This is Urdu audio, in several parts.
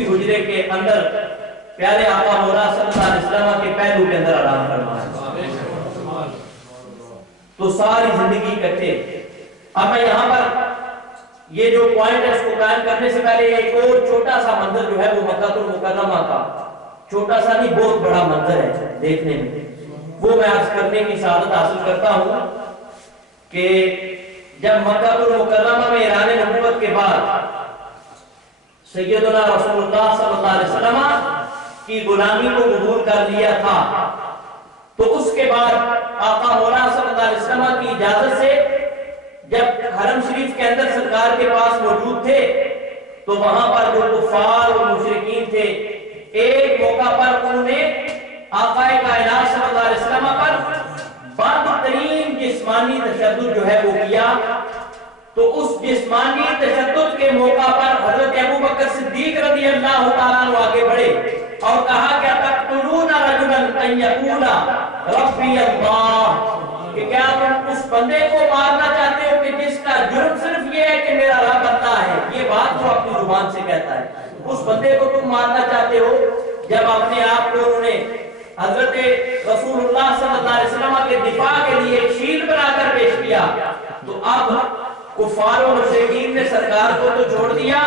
اسی حجرے کے اندر پیارے آقا مولا صلی اللہ علیہ وسلم کے پہلو کے اندر آرام فرمایا، تو ساری زندگی اکٹھے۔ اب میں یہاں پر یہ جو پوائنٹ ہے اس کو قائم کرنے سے پہلے ایک اور چھوٹا سا منظر جو ہے وہ مکہ المکرمہ کا، چھوٹا سا نہیں بہت بڑا منظر ہے دیکھنے میں، وہ میں عرض کرنے کی سعادت حاصل کرتا ہوں کہ جب مکہ المکرمہ میں اعلان نبوت کے بعد سیدنا رسول اللہ صلی اللہ علیہ وسلم کی غلامی کو قبول کر لیا تھا، تو اس کے بعد آقا مولا صلی اللہ علیہ وسلم کی اجازت سے جب حرم شریف کے اندر سرکار کے پاس موجود تھے تو وہاں پر جو کفار اور مشرکین تھے ایک موقع پر انہوں نے آقا کائنات صلی اللہ علیہ وسلم پر بدترین جسمانی تشدد جو ہے وہ کیا، تو اس جسمانی تشدد کے موقع پر حضرت ابوبکر صدیق رضی اللہ تعالیٰ عنہ آگے بڑھے اور کہا کہ تقتلون رجلا ان یقول ربی اللہ، کہ کیا تم اس بندے کو مارنا چاہتے ہو کہ جس کا جرم صرف یہ ہے کہ میرا رب اللہ ہے، یہ بات وہ اپنی زبان سے کہتا ہے، اس بندے کو تم مارنا چاہتے ہو؟ جب اپنے آپ کو انہوں نے حضرت رسول اللہ صلی اللہ علیہ وسلم کے دفاع کے لیے ایک شیل بنا کر پیش کیا، تو اب کفار و مشرکین نے سرکار کو تو چھوڑ دیا،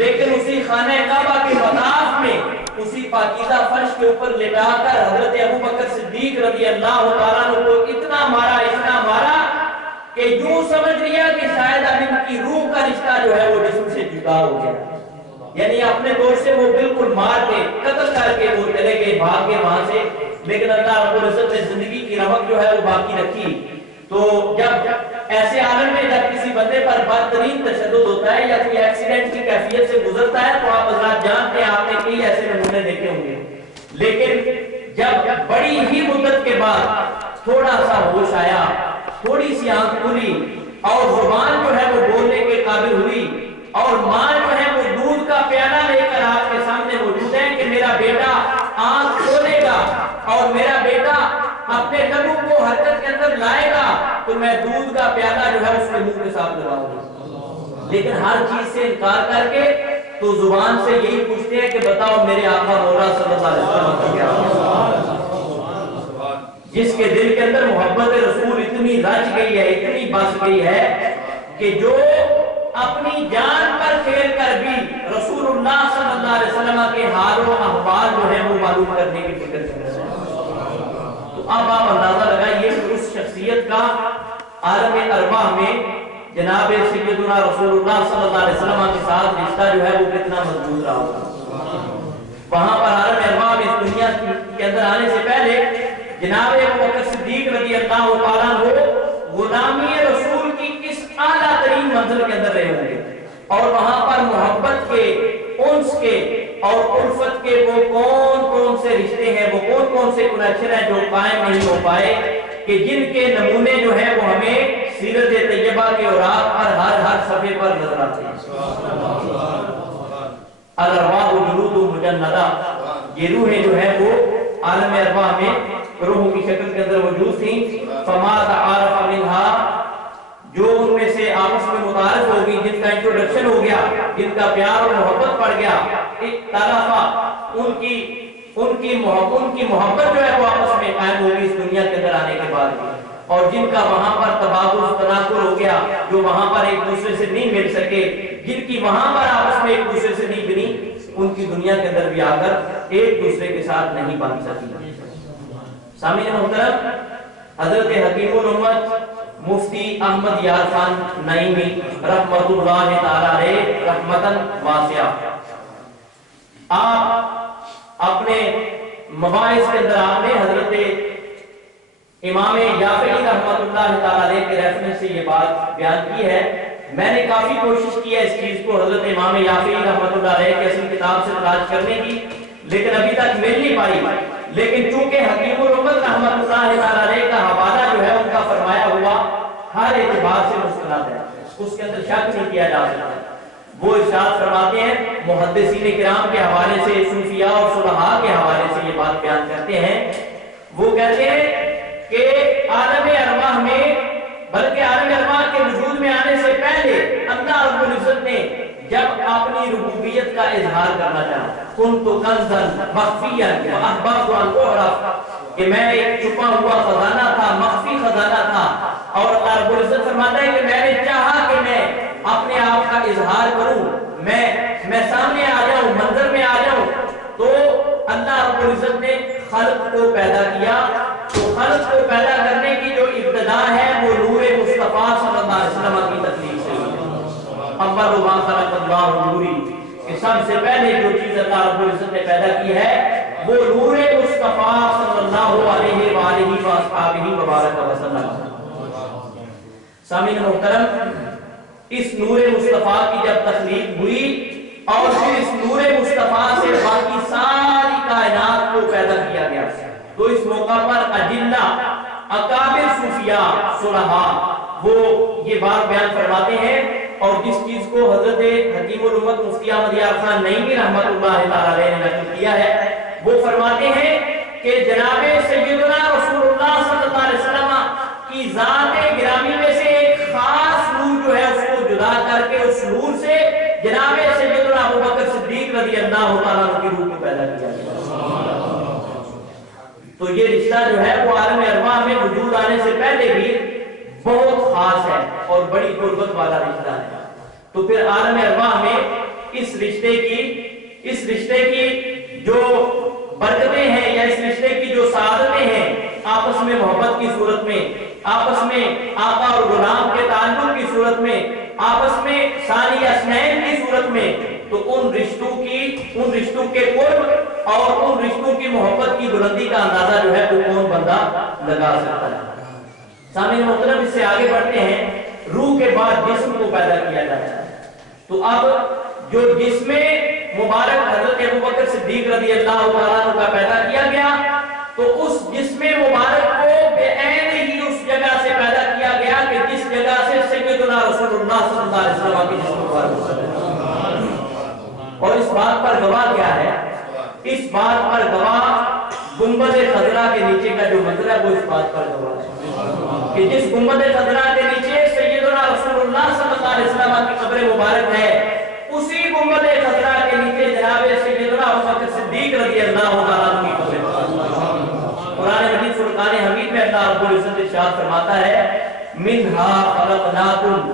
لیکن اسی خانہ کعبہ کے مطاف میں اسی پاکیزہ فرش کے اوپر لٹا کر حضرت ابوبکر صدیق رضی اللہ تعالیٰ عنہ کو اتنا مارا کہ یوں سمجھ لیا کہ شاید اب ان کی روح کا رشتہ جو ہے وہ جسم سے جدا ہو گیا، یعنی اپنے دور سے وہ بالکل مار کے قتل کر کے وہ چلے گئے، بھاگ گئے وہاں سے، لیکن اللہ رب العزت نے زندگی کی رمق جو ہے وہ باقی رکھی۔ تو جب ایسے عالم میں جب کسی بندے پر بدترین تشدد ہوتا ہے یا کوئی ایکسیڈنٹ کی کیفیت سے گزرتا ہے تو آپ حضرات جانتے ہیں، آپ نے کئی ایسے نمونے دیکھے ہوں گے، لیکن جب بڑی ہی مدت کے بعد تھوڑا سا ہوش آیا، تھوڑی سی آنکھ کھلی اور زبان جو ہے وہ بولنے کے قابل ہوئی اور ماں جو ہے وہ دودھ کا پیالہ لے کر آپ کے سامنے موجود ہے کہ میرا بیٹا آنکھ کھولے گا اور میرا بیٹا اپنے لبوں کو حرکت کے اندر لائے گا تو میں دودھ کا پیالہ جو ہے اس کے منہ کے ساتھ لگاؤں گا، لیکن ہر چیز سے انکار کر کے تو زبان سے یہی پوچھتے ہیں کہ بتاؤ میرے آقا مولا صلی اللہ علیہ وسلم کا کیا، جس کے دل کے اندر محبت رسول اتنی رچ گئی ہے، اتنی بس گئی ہے کہ جو اپنی جان پر کھیل کر بھی رسول اللہ صلی اللہ علیہ وسلم کے حال و احوال جو ہے وہ معلوم کرنے کی فکر کر رہے ہیں۔ تو اب آپ اندازہ لگائیے کہ اس شخصیت کا عالم ارواح میں جناب سیدنا رسول اللہ صلی اللہ علیہ وسلم کے ساتھ رشتہ جو ہے وہ کتنا مضبوط رہا ہوگا۔ وہاں پر عالم ارواح میں اس دنیا کے اندر آنے سے پہلے جناب ابوبکر صدیق رضی اللہ تعالیٰ عنہ غلامی رسول کی اس اعلیٰ ترین منزل کے اندر رہے ہوں گے، اور وہاں پر محبت کے، انس کے اور الفت کے وہ کون سے رشتے ہیں، وہ کون سے کنیکشن ہیں جو قائم نہیں ہو پائے، کہ جن کے نمونے جو ہیں وہ ہمیں سیرت طیبہ کے اوراق پر ہر صفحے پر نظر آتے ہیں۔ الارواح جلود مجندہ، یہ روحیں جو ہیں وہ عالم ارواح میں روحوں کی شکل کے اندر موجود تھیں۔ فما تعارف منہا، جو ان میں سے آپس میں متعارف ہو گئی، جن کا انٹروڈکشن ہو گیا، جن کا پیار اور محبت پڑ گیا، اختلافا، ان کی محبت جو ہے وہ آپس میں قائم ہوگی اس دنیا کے اندر آنے کے بعد، اور جن کا وہاں پر تبادل تناقض ہو گیا، جو وہاں پر ایک دوسرے سے نہیں مل سکے، جن کی وہاں پر آپس میں ایک دوسرے سے نہیں بنی، ان کی دنیا کے اندر بھی آ کر ایک دوسرے کے ساتھ نہیں بن سکی۔ سامعین محترم، حضرت حکیم الامت مفتی احمد یار خان نعیمی رحمت اللہ تعالی علیہ رحمتاً واسعہ، آپ اپنے مباحث کے اندر آپ نے حضرت امام یافعی رحمت اللہ تعالی علیہ کے ریفرنس سے یہ بات بیان کی ہے۔ میں نے کافی کوشش کی ہے اس چیز کو حضرت امام یافعی رحمت اللہ علیہ کی اصل کتاب سے تلاش کرنے کی، لیکن ابھی تک مل نہیں پائی، لیکن چونکہ حکیم الامت رحمت اللہ تعالی علیہ کا حوالہ جو ہے ان کا فرمایا ہوا ہر اعتبار سے مستند ہے، اس کے اندر شک نہیں کیا جا سکتا۔ وہ ارشاد فرماتے ہیں، محدثین کرام کے حوالے سے، صوفیاء اور صلحاء کے حوالے سے یہ بات بیان کرتے ہیں، وہ کہتے ہیں کہ عالم ارواح میں، بلکہ عالم ارواح کے وجود میں آنے سے پہلے اللہ رب العزت نے جب اپنی ربوبیت کا اظہار کرنا چاہا، کنت کنزا مخفیا فاحببت ان اعرف، کہ میں ایک چھپا ہوا خزانہ تھا، مخفی خزانہ تھا، اور اللہ رب العزت فرماتا ہے کہ میں نے چاہا کہ میں اپنے آپ کا اظہار کروں، میں سامنے آ جاؤں، منظر میں آ جاؤں، تو اللہ رب العزت نے خلق کو پیدا کیا۔ تو خلق کو پیدا کرنے کی جو ابتدا ہے وہ نور مصطفیٰ صلی اللہ علیہ وسلم کی تخلیق سے ہوئی۔ اول ما خلق اللہ نوری، کہ سب سے پہلے جو چیز اللہ رب العزت نے پیدا کی ہے وہ نور مصطفیٰ صلی اللہ علیہ وآلہ وآلہ وبارک وسلم۔ سامعین محترم، اس نور مصطفیٰ کی جب تخلیق ہوئی اور پھر اس نور مصطفیٰ سے باقی ساری کائنات کو پیدا کیا گیا، تو اس موقع پر اجلہ اکابر صوفیاء صلحاء وہ یہ بات بیان فرماتے ہیں، اور جس چیز کو حضرت حکیم الامت مفتی احمد یار خان نعیمی رحمت اللہ تعالی علیہ نے نقل کیا ہے، وہ فرماتے ہیں کہ جناب سیدنا رسول اللہ صلی اللہ علیہ وسلم کی ذات گرامی میں سے ایک خاص نور جو ہے اس کو جدا کر کے اس نور سے جناب سیدنا ابوبکر صدیق رضی اللہ تعالیٰ عنہ کی روح کو پیدا کیا گیا۔ تو یہ رشتہ جو ہے وہ عالم ارواح میں وجود آنے سے پہلے بھی بہت خاص ہے اور بڑی قربت والا رشتہ ہے۔ تو پھر عالم ارواح میں اس رشتے کی جو برکتیں ہیں یا اس رشتے کی جو سعادتیں ہیں، آپس میں محبت کی صورت میں، آپس میں آقا اور غلام کے تعلق کی صورت میں، آپس میں ثانی اسنین کی صورت میں، تو ان رشتوں کے قرب اور ان رشتوں کی محبت کی بلندی کا اندازہ جو ہے وہ کون بندہ لگا سکتا ہے۔ سامعین محترم، اس سے آگے بڑھتے ہیں، روح کے بعد جسم کو پیدا کیا جاتا ہے۔ تو اب جو جسم مبارک حضرت ابوبکر صدیق رضی اللہ تعالیٰ عنہ کا پیدا کیا گیا، تو اس جسم مبارک کو بے عین ہی اس جگہ سے پیدا کیا گیا کہ جس جگہ سے سیدنا رسول اللہ صلی اللہ علیہ وسلم کی جسم مبارک۔ اور اس بات پر گواہ کیا ہے؟ اس بات پر گواہ گنبد خضرا کے نیچے کا جو منظر ہے وہ اس بات پر گواہ ہے کہ جس گنبد خضرا کے نیچے سیدنا رسول اللہ صلی اللہ علیہ وسلم کی قبر مبارک ہے، اسی گنبد خضرا کے نیچے جناب سیدنا ابوبکر صدیق رضی اللہ تعالیٰ عنہ کی قبر ہے۔ قرآن مجید فرقان حمید میں اللہ رب العزت ارشاد فرماتا ہے، منہا خلقناکم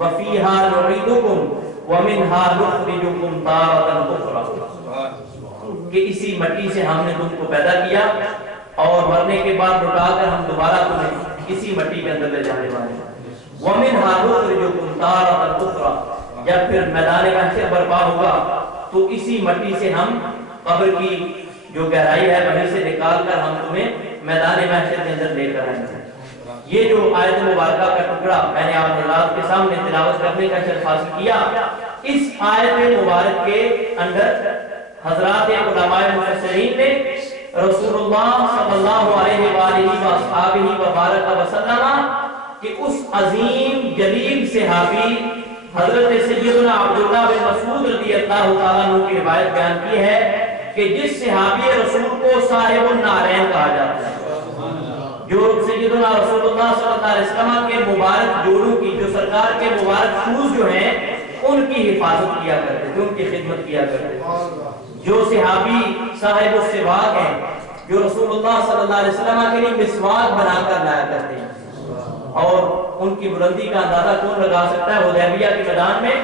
وفیہا نعیدکم ومنہا نخرجکم تارۃ اخری، کہ اسی مٹی سے ہم نے تم کو پیدا کیا اور مرنے کے بعد لوٹا کر ہم دوبارہ تمہیں اسی مٹی کے اندر لے جانے والے ہیں۔ ومنہا نخرجکم تارۃ اخری، جب پھر میدان محشر برپا ہوگا تو اسی مٹی سے ہم قبر کی جو گہرائی ہے وہیں سے نکال کر ہم تمہیں میدان محشر کے اندر لے کر آئیں گے۔ یہ جو آیت مبارکہ کا ٹکڑا میں نے آپ حضرات کے سامنے تلاوت کرنے کا شرف حاصل کیا، اس آیت مبارک کے اندر حضرات علماء مفسرین نے رسول اللہ صلی اللہ علیہ وآلہ وآلہ وبارک وسلم کہ اس عظیم جلیل صحابی حضرت سیدنا عبداللہ بن مسعود رضی اللہ تعالیٰ عنہ کی روایت بیان کی ہے کہ جس صحابی رسول کو صاحب النارین کہا جاتا ہے، جو سیدنا رسول اللہ صلی اللہ علیہ وسلم کے مبارک جوڑوں کی، جو سرکار کے مبارک شوز جو ہیں ان کی حفاظت کیا کرتے تھے، ان کی خدمت کیا کرتے تھے، جو صحابی صاحب السواک ہیں، جو رسول اللہ صلی اللہ علیہ وسلم کے لیے مسواک بنا کر لایا کرتے ہیں، اور ان کی بلندی کا اندازہ کون لگا سکتا ہے؟ حدیبیہ کے میدان میں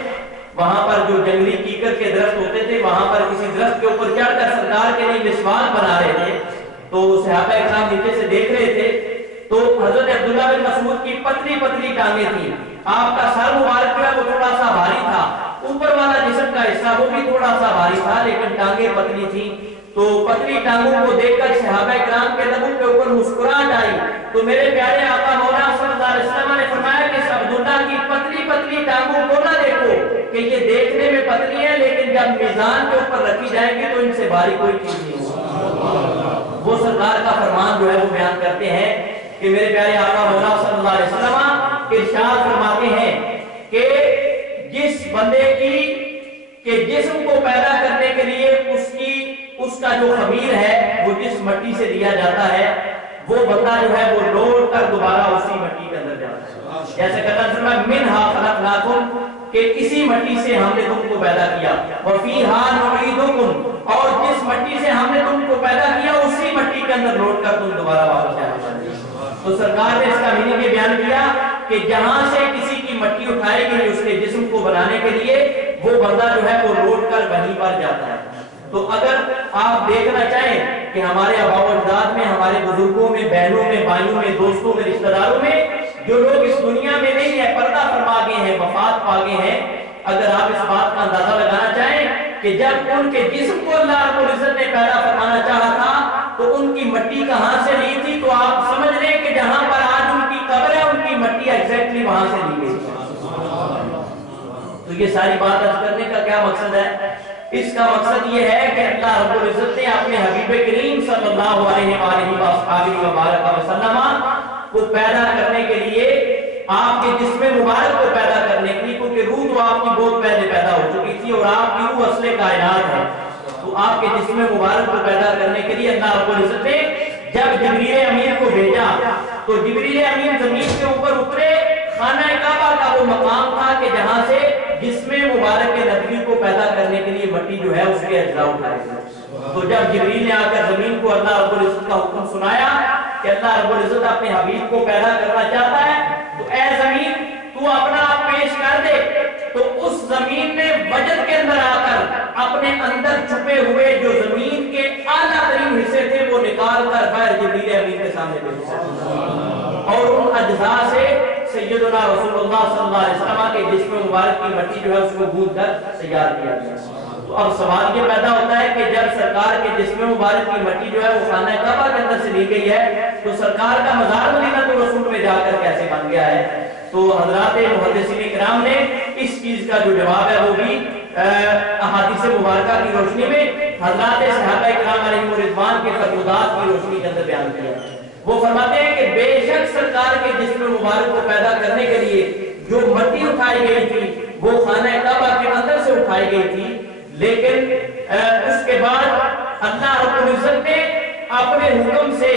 وہاں پر جو جنگلی کیکر کے درخت ہوتے تھے، وہاں پر کسی درخت کے اوپر چڑھ کر سرکار کے لیے مسواک بنا رہے تھے، تو صحابہ اکرام نیچے سے دیکھ رہے تھے، تو حضرت عبداللہ بن مسعود کی پتلی پتلی ٹانگیں تھیں، آپ کا سر مبارک جو ہے وہ تھوڑا سا بھاری تھا، اوپر والا جسم کا حصہ وہ بھی تھوڑا سا بھاری تھا، لیکن ٹانگیں پتلی تھیں، تو پتلی ٹانگوں کو دیکھ کر صحابہ اکرام کے لبوں کے اوپر مسکراہٹ آئی، تو میرے پیارے آقا مولا صلی اللہ علیہ وسلم نے فرمایا کہ اس عبداللہ کی پتلی پتلی ٹانگوں کو نہ دیکھو کہ یہ دیکھنے میں پتلی ہے، لیکن جب میزان کے اوپر رکھی جائیں گی تو ان سے بھاری کوئی چیز نہیں ہوگی۔ وہ سرکار کا فرمان جو ہے وہ بیان کرتے ہیں کہ میرے پیارے آقا مولا صلی اللہ علیہ وسلم ارشاد فرماتے ہیں کہ جس بندے کے جسم کو پیدا کرنے کے لیے اس کا جو خمیر ہے وہ جس مٹی سے دیا جاتا ہے، وہ بندہ جو ہے وہ لوٹ کر دوبارہ اسی مٹی کے اندر جاتا ہے، جیسے کہ اللہ فرمایا منہا خلقناکم، کہ اسی مٹی سے ہم نے تم کو پیدا کیا، وَفِيهَا نُعِيدُكُمْ، اور جس مٹی سے ہم نے تم کو پیدا کیا اسی مٹی کے اندر لوٹ کر تم دوبارہ واپس جانا۔ تو سرکار نے اس کا میننگ یہ بیان کیا کہ جہاں سے کسی کی مٹی اٹھائی گئی اس کے جسم کو بنانے کے لیے، وہ بندہ جو ہے وہ لوٹ کر وہیں پر جاتا ہے۔ تو اگر آپ دیکھنا چاہیں کہ ہمارے آباء و اجداد میں، ہمارے بزرگوں میں، بہنوں میں، بھائیوں میں، دوستوں میں، رشتہ داروں میں جو لوگ اس دنیا میں نہیں ہے، پردہ فرما گئے ہیں، وفات پا گئے ہیں، اگر آپ اس بات کا اندازہ لگانا چاہیں کہ جب ان کے جسم کو اللہ رب العزت نے پیدا فرمانا چاہا تھا تو ان کی مٹی کہاں سے لی تھی، تو آپ سمجھ لیں کہ جہاں پر آج ان کی قبر ہے ان کی مٹی ایگزیکٹلی وہاں سے لی گئی۔ تو یہ ساری بات عرض کرنے کا کیا مقصد ہے؟ اس کا مقصد یہ ہے کہ اللہ رب العزت نے اپنے حبیب کریم صلی اللہ علیہ وآلہ وسلم کو پیدا کرنے کے لیے، آپ کے جسم مبارک کو پیدا کرنے کے لیے، کیونکہ روح تو آپ کی بہت پہلے پیدا ہو چکی تھی اور آپ کی روح اصل کائنات ہے، تو آپ کے جسم مبارک کو پیدا کرنے کے لیے اللہ رب العزت نے جب جبریل امین کو بھیجا تو جبریل امین زمین کے اوپر اترے، خانہ کعبہ کا وہ مقام تھا کہ جہاں سے جسم مبارک کے نبی کو پیدا کرنے کے لیے مٹی جو ہے اس کے اجزاء اٹھائے گئے۔ تو جب جبریل نے آ کر زمین کو اللہ رب العزت کا حکم سنایا کہ اللہ رب العزت اپنے حبیب کو پیدا کرنا چاہتا ہے تو اے زمین تو اپنا آپ پیش کر دے، تو اس زمین نے وجد کے اندر آ کر اپنے اندر چھپے ہوئے جو زمین کے اعلیٰ ترین حصے تھے وہ نکال کر غیر جبریل امین کے سامنے بھیجا، اور ان اجزاء سے سیدنا رسول اللہ صلی اللہ علیہ وسلم کے جسم مبارک کی مٹی جو ہے اس کو گوندھ کر تیار کیا گیا۔ تو اب سوال یہ پیدا ہوتا ہے کہ جب سرکار کے جسم مبارک کی مٹی جو ہے وہ خانہ کعبہ کے اندر سے لی گئی ہے تو سرکار کا مزار مدینہ رسول میں جا کر کیسے بن گیا ہے؟ تو حضرات محدثین کرام نے اس چیز کا جو جواب ہے وہ بھی احادیث مبارکہ کی روشنی میں حضرات صحابہ کرام علیہم رضوان کے فرمودات کی روشنی کے اندر بیان کیا۔ وہ فرماتے ہیں کہ بے شک سرکار کے جسم مبارک کو پیدا کرنے کے لیے جو مٹی اٹھائی گئی تھی وہ خانہ کعبہ کے اندر سے اٹھائی گئی تھی، لیکن اس کے بعد اللہ رب العزت نے اپنے حکم سے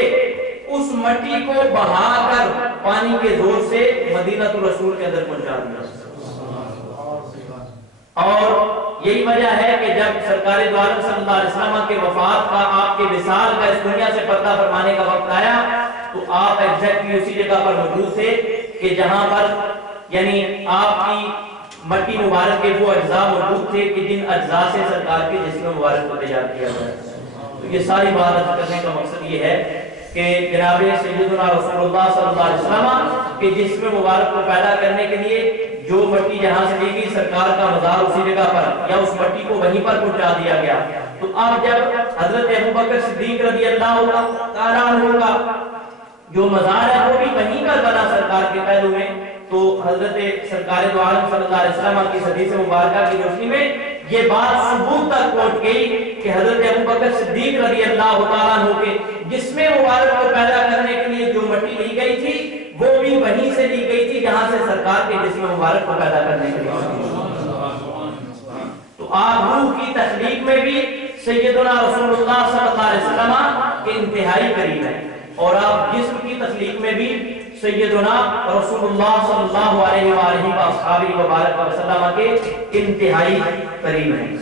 اس مٹی کو بہا کر پانی کے زور سے مدینہ الرسول کے اندر پہنچا دیا۔ اور یہی وجہ ہے کہ جب سرکار دو عالم صلی اللہ علیہ وسلم کے وفات کا، آپ کے وصال کا، اس دنیا سے پردہ فرمانے کا وقت آیا تو آپ ایگزیکٹلی اسی جگہ پر موجود تھے کہ جہاں پر یعنی آپ کی مٹی مبارک کے وہ اجزاء موجود تھے کہ جن اجزاء سے سرکار کے جسم مبارک کو تیار کیا گیا۔ تو یہ ساری بات کرنے کا مقصد یہ ہے کہ جناب سیدنا رسول اللہ صلی اللہ علیہ وسلم کے جسم مبارک کو پیدا کرنے کے لیے جو مٹی جہاں سے لی گئی سرکار کا مزار اسی جگہ پر یا اس مٹی کو وہیں پر پہنچا دیا گیا۔ تو اب جب حضرت ابوبکر صدیق رضی اللہ تعالیٰ عنہ کا جو مزار ہے وہ بھی وہیں پر بنا سرکار کے پہلو میں، تو حضرت سرکار دو عالم صلی اللہ علیہ وسلم کی حدیث مبارکہ کی روشنی میں یہ بات ثبوت تک پہنچ گئی کہ حضرت ابوبکر صدیق رضی اللہ تعالیٰ عنہ کے جسم مبارک کو پیدا کرنے کے لیے جو مٹی لی گئی تھی وہ بھی وہیں سے لی گئی تھی جہاں سے سرکار کے جسم مبارک کو پیدا کرنے کے لیے۔ تو آپ روح کی تخلیق میں بھی سیدنا رسول اللہ صلی اللہ علیہ وسلم کے انتہائی قریب ہیں، اور آپ جسم کی تخلیق میں بھی سیدنا رسول اللہ صلی اللہ علیہ وآلہ وبارک وسلم کے انتہائی قریب ہیں۔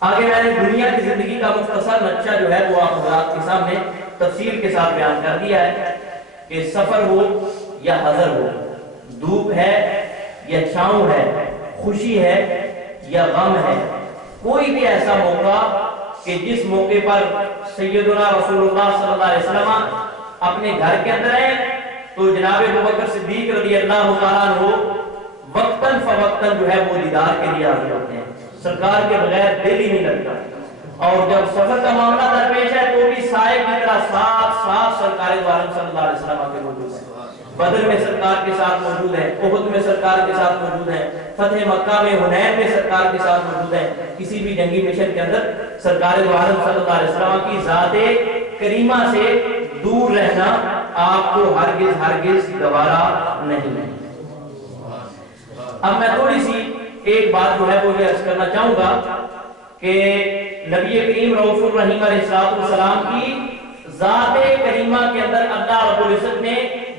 آگے میں نے دنیا کی زندگی کا مختصر نقشہ جو ہے وہ آپ حضرات کے سامنے تفصیل کے ساتھ بیان کر دیا ہے کہ سفر ہو یا حضر ہو، دھوپ ہے یا چھاؤں ہے، خوشی ہے یا غم ہے، کوئی بھی ایسا موقع کہ جس موقع پر سیدنا رسول اللہ صلی اللہ علیہ وسلم اپنے گھر کے اندر ہیں تو جناب ابوبکر صدیق رضی اللہ تعالیٰ عنہ وقتاً فوقتاً جو ہے وہ دیدار کے لیے حاضر ہوتے ہیں، سرکار کے بغیر دل ہی نہیں لگتا، اور جب سفر کا معاملہ درپیش ہے تو بھی سائے کی طرح ساتھ سرکار دو عالم صلی اللہ علیہ وسلم کے موجود ہیں۔ بدر میں سرکار کے ساتھ موجود ہیں، احد میں سرکار کے ساتھ موجود ہیں، فتح مکہ میں، حنین میں سرکار کے ساتھ موجود ہیں، کسی بھی جنگی مشن کے اندر سرکار دو عالم صلی اللہ علیہ وسلم کی ذات کریمہ سے دور رہنا آپ کو ہرگز گوارا نہیں ہے۔ اب میں تھوڑی سی ایک بات جو ہے وہ یہ عرض کرنا چاہوں گا کہ نبی کریم رؤوف الرحیم علیہ السلام کی ذات کریمہ کے اندر اللہ رب العزت نے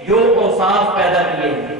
جو اوصاف پیدا کیے ہیں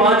5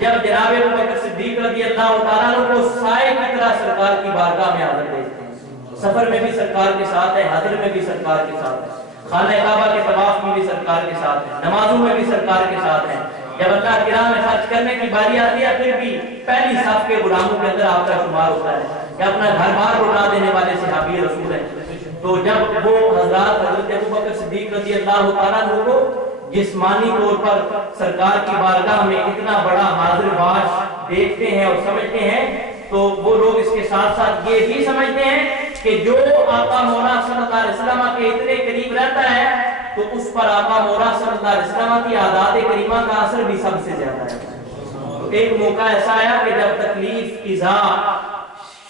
جب جناب ابو بکر صدیق رضی اللہ تعالیٰ عنہ کو سائے کی طرح سرکار کی بارگاہ میں حاضر دیکھتے ہیں، سفر میں بھی سرکار کے ساتھ ہے، حاضر میں بھی سرکار کے ساتھ ہے، خانہ کعبہ کے طواف میں بھی سرکار کے ساتھ ہے، نمازوں میں بھی سرکار کے ساتھ ہے، جب اللہ کی راہ میں خرچ کرنے کی باری آتی ہے پھر بھی پہلی صف کے غلاموں کے اندر آپ کا شمار ہوتا ہے کہ اپنا گھر بار لوٹا دینے والے صحابی رسول ہیں۔ تو جب وہ حضرات حضرت ابو بکر صدیق رضی اللہ تعالیٰ عنہ کو جسمانی طور پر سرکار کی بارگاہ میں اتنا بڑا حاضر باش دیکھتے ہیں اور سمجھتے ہیں تو وہ لوگ اس کے ساتھ ساتھ یہ بھی سمجھتے ہیں کہ جو آقا مولا صلی اللہ علیہ وسلم کے اتنے قریب رہتا ہے تو اس پر آقا مولا صلی اللہ علیہ وسلم کی عادات کریمہ کا اثر بھی سب سے زیادہ ہے۔ تو ایک موقع ایسا آیا کہ جب تکلیف ایذا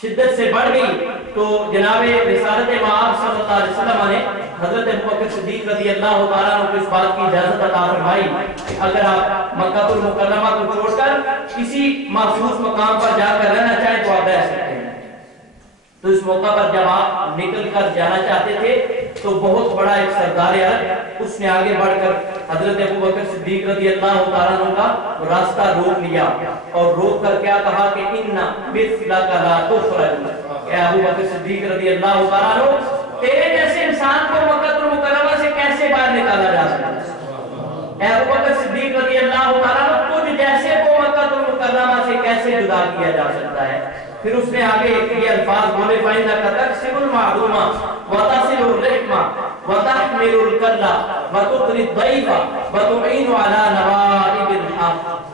شدت سے بڑھ گئی تو جناب رسالت مآب صلی اللہ علیہ وسلم نے حضرت ابوبکر صدیق رضی اللہ تعالیٰ عنہ کو اس بات کی اجازت عطا فرمائی کہ اگر آپ مکہ المکرمہ کو چھوڑ کر کسی مخصوص مقام پر جا کر رہنا چاہیں تو آپ رہ سکتے ہیں۔ تو اس موقع پر جب آپ نکل کر جانا چاہتے تھے تو بہت بڑا ایک سردار عرب اس نے آگے بڑھ کر حضرت ابوبکر صدیق رضی اللہ تعالیٰ عنہ کا راستہ روک لیا اور روک کر کیا کہا کہ اِنَّ مِثْلَكَ لَا تُخْرَجُ، اے ابوبکر صدیق رضی اللہ تعالیٰ عنہ تیرے جیسے انسان کو مکہ المکرمہ سے کیسے باہر نکالا جا سکتا ہے؟ اے ابوبکر صدیق رضی اللہ تعالیٰ عنہ تجھ جیسے کو مکہ المکرمہ سے کیسے جدا کیا جا سکتا ہے؟ پھر اس نے آگے یہ الفاظ بولے فَإِنَّكَ تَكْسِبُ الْمَعْدُومَ وَتَصِلُ الرِّحْمَ وَتَحْمِلُ الْكَلَّ وَتُقْرِي الضَّيْفَ وَتُعِينُ عَلَى نَوَائِبِ الْحَقِّ۔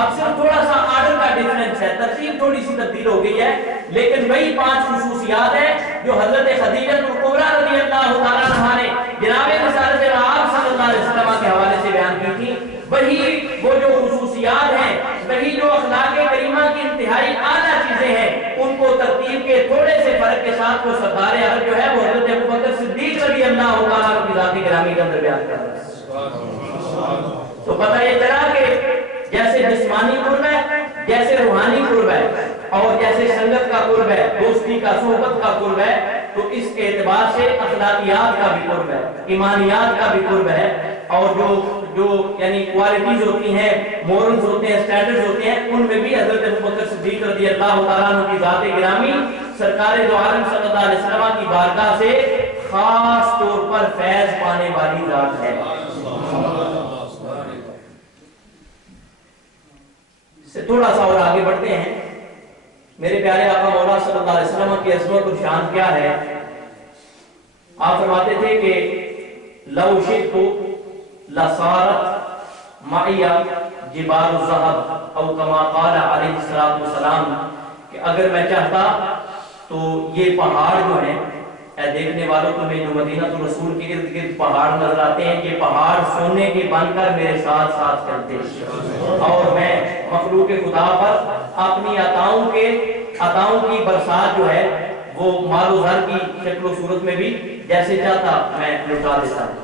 اب صرف تھوڑا سا آرڈر کا ڈیفرنس ہے، ترتیب تھوڑی سی تبدیل ہو گئی ہے، لیکن وہی 5 خصوصیات ہیں جو حضرت خدیجہ الکبریٰ رضی اللہ تعالیٰ عنہا نے جناب رسالت مآب صلی اللہ علیہ وسلم کے حوالے سے بیان کی تھی۔ وہی وہ جو خصوصیات ہیں، وہی جو اخلاق کریمہ کی انتہائی اعلیٰ چیزیں ہیں، ان کو ترتیب کے تھوڑے سے فرق کے ساتھ وہ سردار عرب جو ہے وہ حضرت ابوبکر صدیق رضی اللہ تعالیٰ عنہ کی ذات گرامی کے اندر بیان کر رہا ہے۔ تو پتہ یہ چلا کہ جیسے جسمانی قرب ہے، جیسے روحانی قرب ہے اور جیسے سنگت کا قرب ہے، دوستی کا صحبت کا قرب ہے، تو اس اعتبار سے اخلاقیات کا بھی قرب ہے، ایمانیات کا بھی قرب ہے، اور جو یعنی کوالٹیز ہوتی ہیں، مورلز ہوتے ہیں، سٹینڈرڈز ہوتے ہیں، ان میں بھی حضرت ابوبکر صدیق رضی اللہ تعالیٰ عنہ کی ذات گرامی سرکار دو عالم صلی اللہ علیہ وسلم کی بارگاہ سے خاص طور پر فیض پانے والی ذات ہے۔ سے تھوڑا سا اور آگے بڑھتے ہیں، میرے پیارے آقا مولا صلی اللہ علیہ وسلم کی عظمت اور شان کیا ہے؟ آپ فرماتے تھے کہ لو شئت لصارت معی جبال الذهب او کما قال علیہ الصلوۃ والسلام، کہ اگر میں چاہتا تو یہ پہاڑ جو ہیں، اے دیکھنے والوں تمہیں جو مدینہ الرسول کے ارد گرد پہاڑ نظر آتے ہیں، یہ پہاڑ سونے کے بن کر میرے ساتھ ساتھ چلتے اور میں مخلوق خدا پر اپنی عطاؤں کی برسات جو ہے وہ مال و زر کی شکل و صورت میں بھی جیسے چاہتا میں لٹا دیتا ہوں۔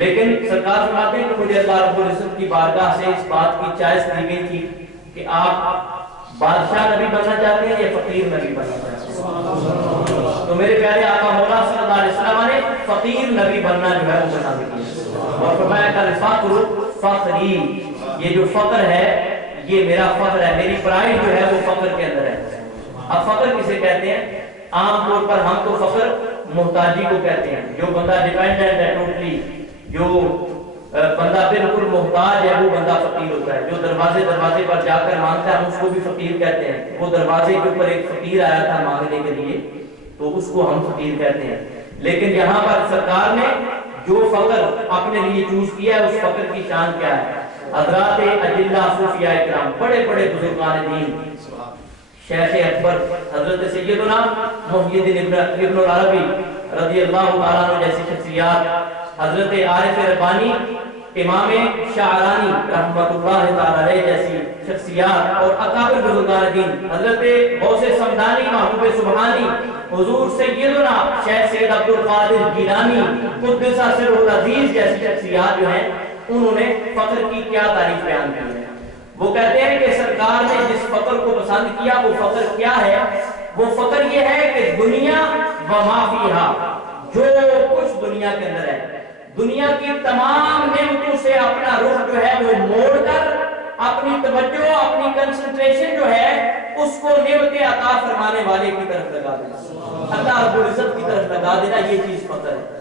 لیکن سرکار فرماتے ہیں کہ مجھے اللہ رب العزت کی بارگاہ سے اس بات کی چوائس دی گئی تھی کہ آپ بادشاہ نبی بننا چاہتے ہیں یا فقیر نبی بننا چاہتے ہیں؟ تو میرے پیارے آقا مولا صلی اللہ علیہ وسلم نے فقیر نبی بننا جو ہے وہ بتا دیا اور فرمایا کہ الفقر فقری، یہ جو فقر ہے یہ میرا فقر ہے، میری پرائڈ جو ہے وہ فقر کے اندر ہے۔ اب فقر کسے کہتے ہیں؟ عام طور پر ہم تو فقر محتاجی کو کہتے ہیں، جو بندہ ڈیپینڈنٹ ہے ٹوٹلی، جو بندہ بالکل محتاج ہے وہ بندہ فقیر ہوتا ہے، جو دروازے پر جا کر مانگتا ہے ہم اس کو بھی فقیر کہتے ہیں۔ وہ دروازے کے اوپر ایک فقیر آیا تھا مانگنے کے لیے تو اس کو ہم فقیر کہتے ہیں، لیکن یہاں پر سرکار نے جو فقر اپنے لیے چوز کیا ہے اس فقر کی شان کیا ہے؟ حضرات اجلہ صوفیاء کرام، بڑے بڑے بزرگان دین، شیخ اکبر حضرت سیدنا محی الدین ابن العربی رضی اللہ تعالیٰ عنہ جیسی شخصیات، حضرت عارف ربانی، امام شعرانی رحمۃ اللہ تعالیٰ علیہ جیسی شخصیات اور اکابر بزرگان دین، حضرت غوث سمدانی محبوب سبحانی، حضور سیدنا شیخ سید عبد القادر گیلانی قدس سرہ العزیز جیسی شخصیات جو ہیں انہوں نے فقر کی کیا تعریف بیان کی ہے۔ وہ کہتے ہیں کہ سرکار نے جس فقر کو پسند کیا وہ فقر کیا ہے؟ وہ فقر یہ ہے کہ دنیا و ما فیہا، جو کچھ دنیا کے اندر ہے، دنیا کی تمام نعمتوں سے اپنا رخ جو ہے وہ موڑ کر اپنی توجہ اپنی کنسنٹریشن جو ہے اس کو نعمت عطا فرمانے والے کی طرف لگا دینا، اللہ رب العزت کی طرف لگا دینا، یہ چیز فخر ہے۔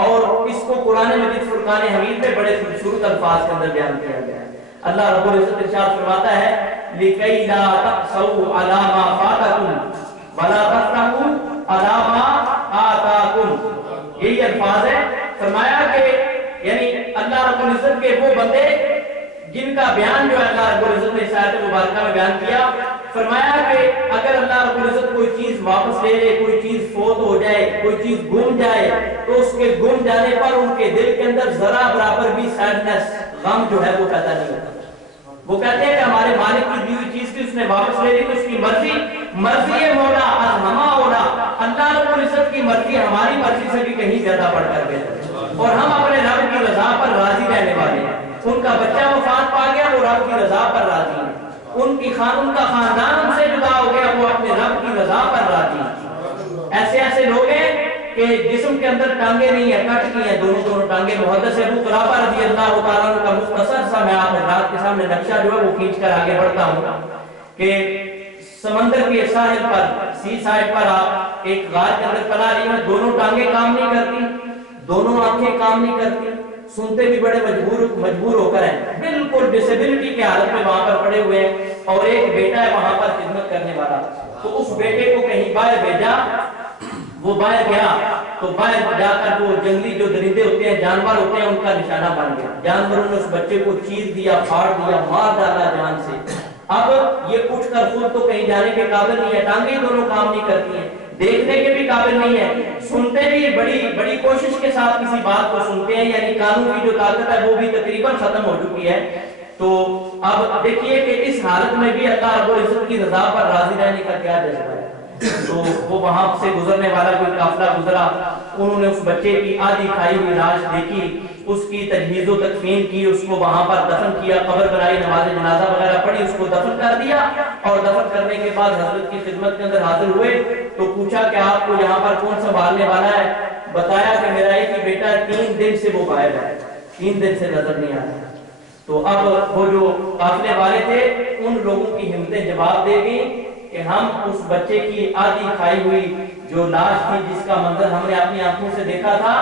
اور اس کو قرآن مجید فرقان حمید میں بڑے خوبصورت الفاظ کے اندر بیان کیا گیا ہے۔ اللہ رب العزت ارشاد فرماتا ہے لِكَيْ لَا تَقْسَوْا عَلَى مَا فَاتَكُمْ وَلَا تَفْرَحُوا عَلَى مَا آتَاكُمْ، یہی الفاظ ہے۔ فرمایا کہ یعنی اللہ رب العزت کے وہ بندے جن کا بیان جو ہے اللہ رب العزت نے اس آیت مبارکہ میں بیان کیا، فرمایا کہ اگر اللہ رب العزت کوئی چیز واپس لے لے، کوئی چیز فوت ہو جائے، کوئی چیز گم جائے، تو اس کے گم جانے پر ان کے دل کے اندر ذرا برابر بھی سیڈنس، غم جو ہے وہ پیدا نہیں ہوتا۔ وہ کہتے ہیں کہ ہمارے مالک کی دی ہوئی چیز کی اس نے واپس لے لی تو اس کی مرضی مولا ہما اولا، اللہ رب العزت کی مرضی ہماری مرضی سے بھی کہیں زیادہ بڑھ کر بہتر ہے، اور ہم اپنے رب کی رضا پر راضی رہنے والے ہیں۔ ان کا بچہ وفات پا گیا، وہ رب کی رضا پر راضی ہے، ان کا خاندان ان سے جدا ہو گیا، وہ اپنے رب کی رضا پر راضی ہے۔ ایسے لوگ ہیں کہ جسم کے اندر ٹانگیں نہیں ہیں، کٹ کی ہیں دونوں ٹانگیں۔ محدث ابو قلابہ رضی اللہ تعالیٰ عنہ کا مختصر سا میں آپ حضرات کے سامنے نقشہ جو ہے وہ کھینچ کر آگے بڑھتا ہوں کہ سمندر کے ساحل پر، سی سائڈ پر آپ ایک غار کے اندر پناہ لی میں، دونوں ٹانگیں کام نہیں کرتی، دونوں آنکھیں کام نہیں کرتی، سنتے بھی بڑے مجبور ہو کر ہیں، بالکل ڈسیبلٹی کے حالت میں وہاں پر پڑے ہوئے ہیں، اور ایک بیٹا ہے وہاں پر خدمت کرنے والا۔ تو اس بیٹے کو کہیں باہر بھیجا، وہ باہر گیا تو باہر جا کر وہ جنگلی جو درندے ہوتے ہیں، جانور ہوتے ہیں، ان کا نشانہ بن گیا۔ جانوروں نے اس بچے کو چیر دیا، پھاڑ دیا، مار ڈالا جان سے۔ اب یہ اٹھ کر خود تو کہیں جانے کے قابل نہیں ہے، ٹانگیں دونوں کام نہیں کرتی ہیں، دیکھنے کے بھی قابل نہیں ہے، سنتے بھی بڑی کوشش کے ساتھ کسی بات کو سنتے ہیں، یعنی کانوں کی جو طاقت ہے وہ بھی تقریباً ختم ہو چکی ہے۔ تو اب دیکھیے کہ اس حالت میں بھی اللہ رب العزت کی رضا پر راضی رہنے کا کیا جذبہ ہے۔ تو وہ وہاں سے گزرنے والا کوئی قافلہ گزرا، انہوں نے اس بچے کی آدھی کھائی ہوئی لاش دیکھی، اس کی تجہیز و تکفین کی، اس کو وہاں پر دفن کیا، قبر بنائی، نماز جنازہ وغیرہ پڑھی، اس کو دفن کر دیا، اور دفن کرنے کے بعد حضرت کی خدمت کے اندر حاضر ہوئے تو پوچھا کہ آپ کو یہاں پر کون سنبھالنے والا ہے؟ بتایا کہ میرا ایک ہی بیٹا 3 دن سے وہ غائب ہے، 3 دن سے نظر نہیں آیا۔ تو اب وہ جو قافلے والے تھے ان لوگوں کی ہمتیں جواب دے گئی کہ ہم اس بچے کی آدھی کھائی ہوئی جو لاش تھی جس کا منظر ہم نے اپنی آنکھوں سے دیکھا تھا،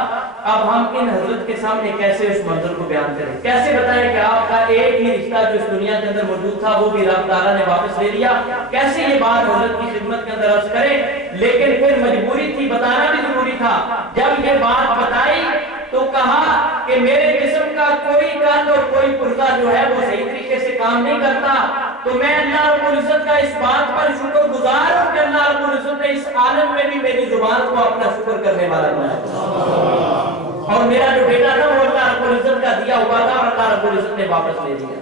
اب ہم ان حضرت کے سامنے کیسے اس منظر کو بیان کریں، کیسے بتائیں کہ آپ کا ایک ہی رشتہ جو اس دنیا کے اندر موجود تھا وہ بھی رب تعالیٰ نے واپس لے لیا، کیسے یہ بات حضرت کی خدمت کے اندر عرض کریں؟ لیکن پھر مجبوری تھی، بتانا بھی ضروری تھا۔ جب یہ بات بتائی تو کہا کہ میرے جسم کا کوئی قلب اور کوئی پرزہ جو ہے وہ صحیح طریقے سے کام نہیں کرتا، تو میں اللہ رب العزت کا اس بات پر شکر گزار ہوں کہ اللہ رب العزت نے اس عالم میں بھی میری زبان کو اپنا شکر کرنے والا بنایا، اور میرا جو بیٹا تھا وہ اللہ رب العزت کا دیا ہوا تھا اور اللہ رب العزت نے واپس لے دیا۔